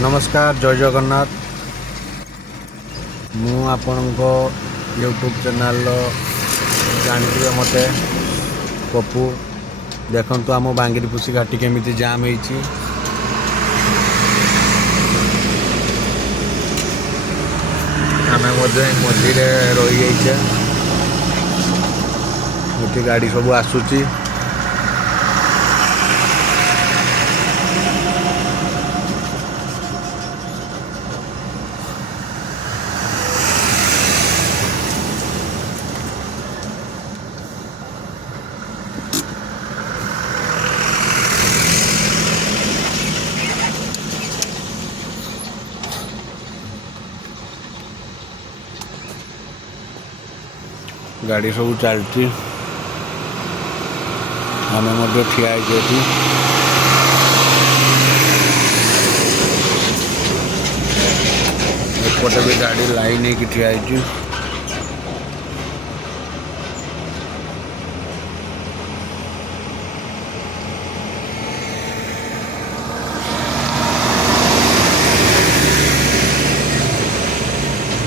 नमस्कार जय जगन्नाथ। मु आपण यूट्यूब चैनल जानते मते पप्पू देखु आम बांगिरपुसी घाटी केमी जाम होती आम मझे रही जाइए गाड़ी सब आसूची गाड़ी सब चलती आम ठिया एपटे भी गाड़ी लाइन नहीं ठिया।